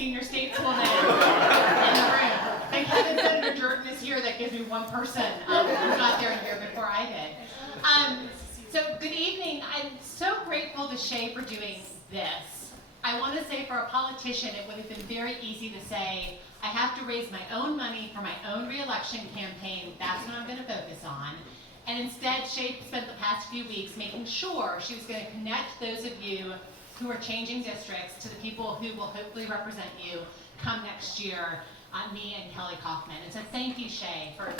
senior stateswoman in the room. Thank heaven Senator Jordan is here. That gives me one person who got there a year before I did. So good evening. I'm so grateful to Shay for doing this. I want to say for a politician, it would have been very easy to say, I have to raise my own money for my own re-election campaign. That's what I'm going to focus on. And instead, Shay spent the past few weeks making sure she was going to connect those of you who are changing districts to the people who will hopefully represent you come next year, me and Kelly Kaufman. And so thank you, Shay, for...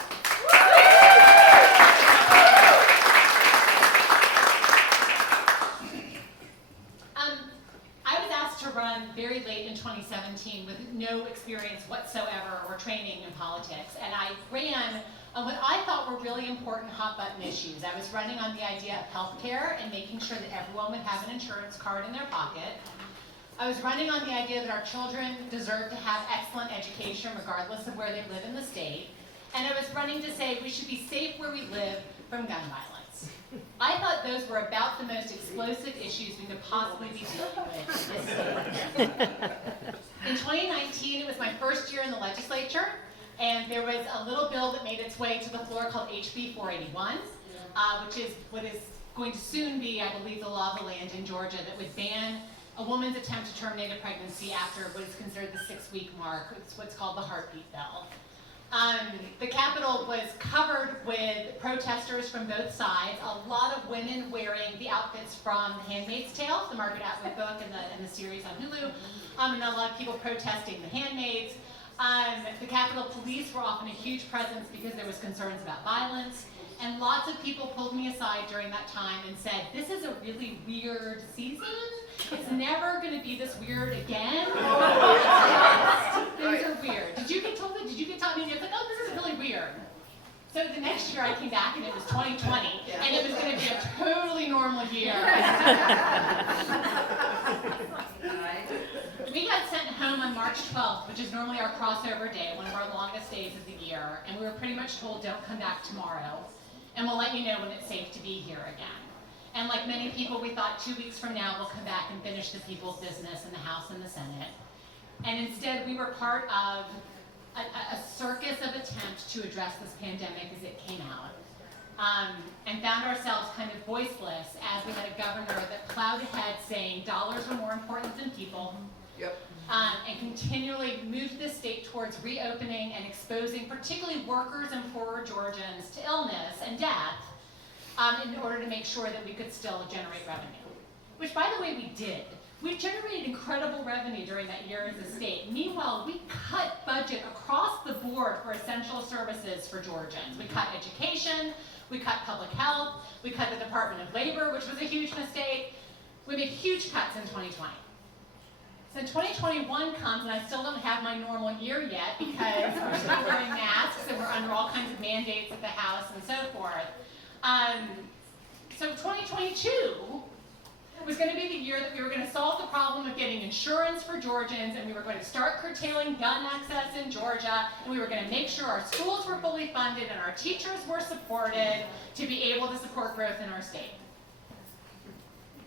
I was asked to run very late in 2017 with no experience whatsoever or training in politics. And I ran on what I thought were really important hot-button issues. I was running on the idea of healthcare and making sure that everyone would have an insurance card in their pocket. I was running on the idea that our children deserve to have excellent education regardless of where they live in the state. And I was running to say we should be safe where we live from gun violence. I thought those were about the most explosive issues we could possibly be dealing with in this state. In 2019, it was my first year in the legislature. And there was a little bill that made its way to the floor called HB 481, which is what is going to soon be, I believe, the law of the land in Georgia that would ban a woman's attempt to terminate a pregnancy after what is considered the 6-week mark. It's what's called the heartbeat bill. The Capitol was covered with protesters from both sides, a lot of women wearing the outfits from The Handmaid's Tale, the Margaret Atwood book and the series on Hulu, and a lot of people protesting the handmaids. The Capitol Police were often a huge presence because there was concerns about violence, and lots of people pulled me aside during that time and said, this is a really weird season. It's never going to be this weird again. Things are weird. Did you get told that? Did you get taught? I mean, it's like, oh, this is really weird. So the next year I came back and it was 2020, and it was going to be a totally normal year. We got sent home on March 12th, which is normally our crossover day, one of our longest days of the year, and we were pretty much told, don't come back tomorrow, and we'll let you know when it's safe to be here again. And like many people, we thought 2 weeks from now we'll come back and finish the people's business in the House and the Senate. And instead, we were part of a circus of attempts to address this pandemic as it came out. And found ourselves kind of voiceless as we had a governor that plowed ahead saying dollars are more important than people. Yep. And continually moved the state towards reopening and exposing particularly workers and poorer Georgians to illness and death in order to make sure that we could still generate revenue. Which, by the way, we did. We generated incredible revenue during that year as a state. Meanwhile, we cut budget across the board for essential services for Georgians. We cut education, we cut public health, we cut the Department of Labor, which was a huge mistake. We made huge cuts in 2020. So 2021 comes, and I still don't have my normal year yet because we're still wearing masks and we're under all kinds of mandates at the House and so forth. So 2022 was going to be the year that we were going to solve the problem of getting insurance for Georgians, and we were going to start curtailing gun access in Georgia, and we were going to make sure our schools were fully funded and our teachers were supported to be able to support growth in our state.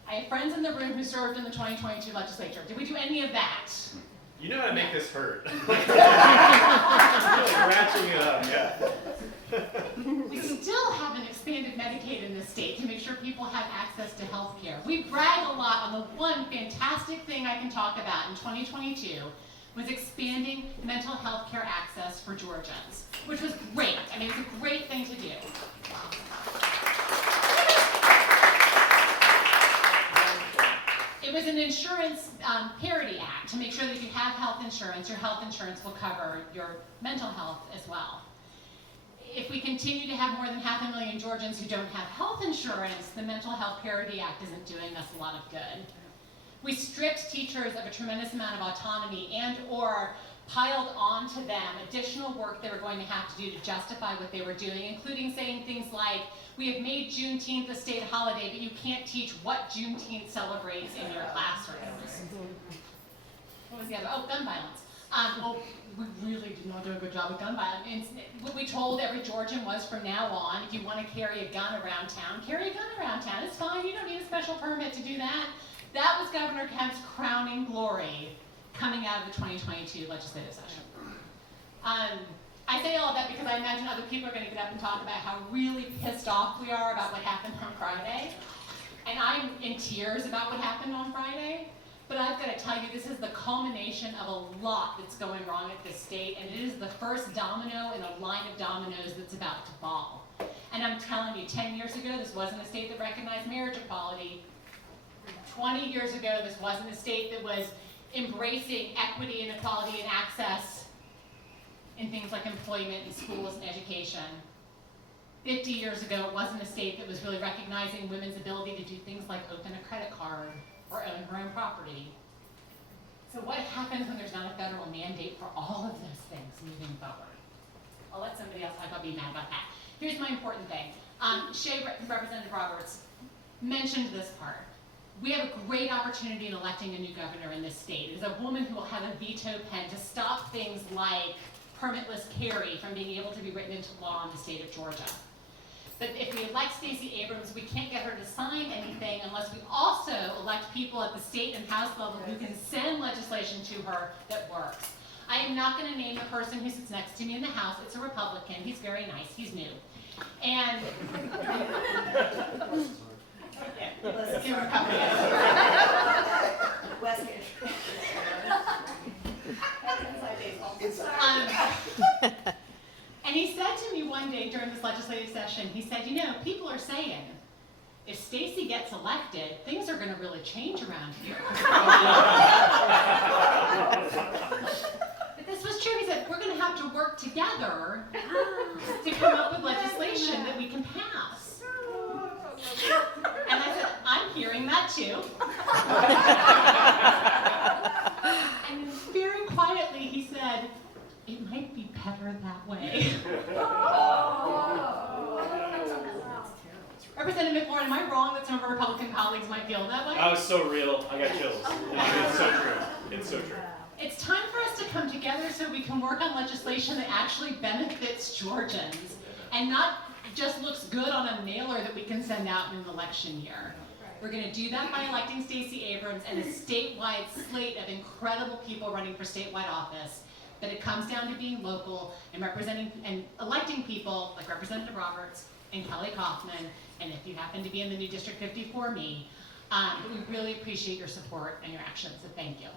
I have friends in the room who served in the 2022 legislature. Did we do any of that? You know how to make this hurt. Really ratcheting it up, yeah. We still haven't expanded Medicaid in this state to make sure people have access to health care. We brag a lot on the one fantastic thing I can talk about in 2022 was expanding mental health care access for Georgians, which was great. I mean, it was a great thing to do. It was an insurance parity act to make sure that if you have health insurance, your health insurance will cover your mental health as well. If we continue to have more than 500,000 Georgians who don't have health insurance, the Mental Health Parity Act isn't doing us a lot of good. We stripped teachers of a tremendous amount of autonomy and or piled onto them additional work they were going to have to do to justify what they were doing, including saying things like, we have made Juneteenth a state holiday, but you can't teach what Juneteenth celebrates in your classrooms. What was the other? Oh, gun violence. Well, we really did not do a good job with gun violence. And what we told every Georgian was from now on, if you want to carry a gun around town, carry a gun around town. It's fine. You don't need a special permit to do that. That was Governor Kemp's crowning glory coming out of the 2022 legislative session. I say all of that because I imagine other people are going to get up and talk about how really pissed off we are about what happened on Friday. And I'm in tears about what happened on Friday. But I've got to tell you, this is the culmination of a lot that's going wrong at this state, and it is the first domino in a line of dominoes that's about to fall. And I'm telling you, 10 years ago, this wasn't a state that recognized marriage equality. 20 years ago, this wasn't a state that was embracing equity and equality and access in things like employment and schools and education. 50 years ago, it wasn't a state that was really recognizing women's ability to do things like open a credit card or own her own property. So what happens when there's not a federal mandate for all of those things moving forward? I'll let somebody else talk. I'll be mad about that. Here's my important thing. Representative Roberts mentioned this part. We have a great opportunity in electing a new governor in this state. It is a woman who will have a veto pen to stop things like permitless carry from being able to be written into law in the state of Georgia. But if we elect Stacey Abrams, we can't get her to sign anything unless we also elect people at the state and House level who can send legislation to her that works. I am not going to name the person who sits next to me in the House. It's a Republican. He's very nice. He's new. And and he said to me one day during this legislative session, he said, you know, people are saying, if Stacey gets elected, things are going to really change around here. But this was true. He said, we're going to have to work together to come up with legislation that we can pass. And I said, I'm hearing that too. And very quietly he said, it might be better that way. Representative McLaurin, am I wrong that some of our Republican colleagues might feel that way? That was so real. I got chills. It's so true. It's so true. It's time for us to come together so we can work on legislation that actually benefits Georgians and not just looks good on a mailer that we can send out in an election year. We're going to do that by electing Stacey Abrams and a statewide slate of incredible people running for statewide office. But it comes down to being local and representing and electing people like Representative Roberts and Kelly Kaufman, and if you happen to be in the new District 54, me. But we really appreciate your support and your action, so thank you.